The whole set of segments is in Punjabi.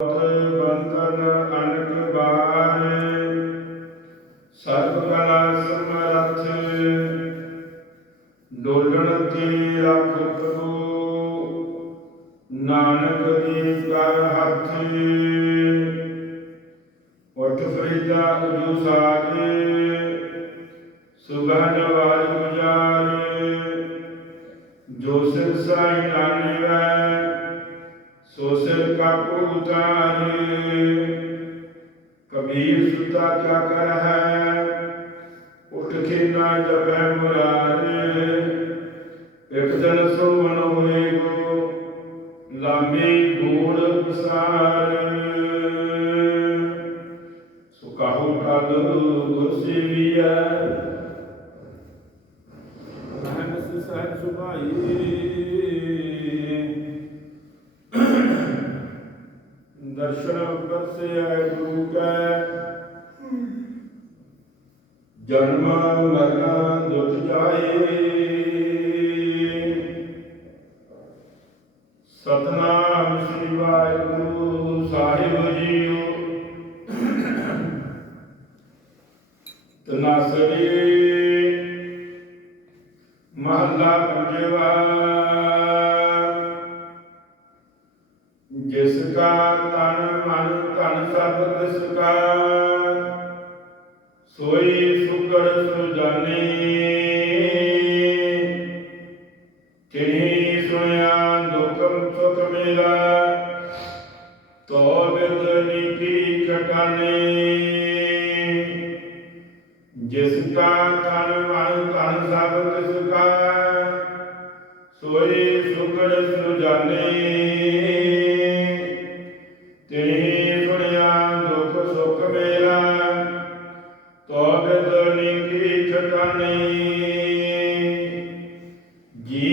ਬੰਤਨ ਅਨਕ ਬਾਰ ਸਰਬ ਕਲਾ ਸਮਰਥ ਡੋਲਣ ਤੇ ਰੱਖ ਪ੍ਰਭੂ ਨਾਨਕ ਦੀ ਕਰ ਹੱਥ ਉਠ ਫਰੀਦਾ ਉਜੂ ਸਾਜੇ ਸੁਭਨ ਵਾਜ ਗੁਜਾਰੇ ਜੋ ਸਿਰ ਸਾਈ ਨਾਨੇ ਵੈ ਸੋ ਸਿਰ ਕਾ ਉਤਾਰੇ, ਕਬੀਰ ਸੁਤਾ ਕਿਆ ਕਰ ਹੈ ਉਠ ਕੇ ਨਾ ਜਪੈ ਮੁਰਾਰੇ ਇਕ ਜਨ ਸੋ ਹੋਏ ਗੋ ਲਾਮੇ ਗੂੜ ਪਸਾਰੇ। ਸੋ ਕਾਹੂ ਕਲ ਗੁਰ ਰਹਿਮਤ ਸਹਿਜ ਸੁਭਾਈ ਦਰਸ਼ਨ ਬਰਸਿਆ ਗੁਰੂ ਕੈ। ਜਨਮ ਮਰਨ ਦੁਖ ਜਾਏ। ਸਤਨਾਮ ਸ੍ਰੀ ਵਾਹਿਗੁਰੂ ਸਾਹਿਬ ਜੀਓ। ਤਨਾਸਰੀ ਮਹੱਲਾ ਪੰਜਵਾ। ਜਿਸ ਕਾ ਤਨ ਮਨ ਧਨ ਸਭ ਤਿਸ ਕਾ ਸੋਈ ਸੁਗੜ ਸੁਜਾਨੀ। ਤਿਨੀ ਸੁਣਿਆ ਦੁਖਮ ਸੁਖ ਮੇਰਾ ਤੋ ਬਿਦ ਨੀਤੀ ਖਟਾਨੇ। ਜਿਸ ਕਾ ਤਨ ਮਨ ਧਨ ਸਭ ਤਿਸ ਕਾ ਸੋਈ ਸੁਗੜ ਸੁਜਾਨੇ।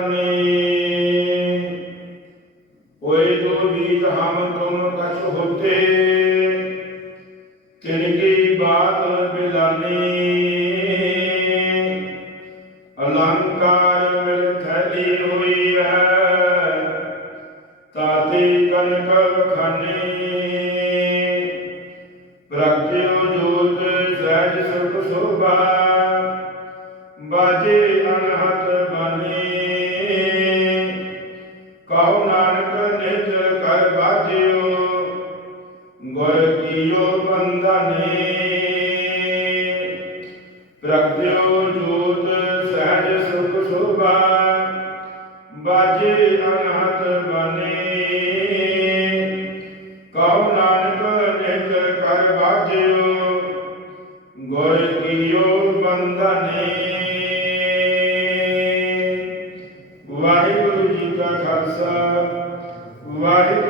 ਤ੍ਰਿਪਤਾਨੇ ਹੋਏ ਜੋ ਬੀਜ ਹਮ ਤੁਮ ਕਛ ਹੋਤੇ ਤਿਨ ਕੀ ਬਾਤ ਬਿਲਾਨੀ। ਅਲੰਕਾਰ ਮਿਲ ਥੈਲੀ ਹੋਈ ਹੈ ਤਾਤੇ ਕਨਕ ਖਾਨੇ। ਪ੍ਰਗਟਿਓ ਜੋਤ ਸਹਿਜ ਸੁਖ ਸੋਭਾ, ਬਾਜੇ ਨਾਨਕ ਨਿਜ ਕਰ ਬਾਜਿਓ ਗੁਰ ਕੀਓ ਬੰਦਨੇ ਪ੍ਰਗਟਿਓ ਜੋਤ ਸਹਿਜ ਸੁਖ ਸੋਭਾ ਬਾਜੇ ਅਨਹਤ ਬਾਨੀ ਕਹੋ ਨਾਨਕ ਨਿਜ ਕਰ ਬਾਜਿਓ ਗੁਰ ਕੀਓ ਬੰਦਨੇ ਵਾਹਿਗੁਰੂ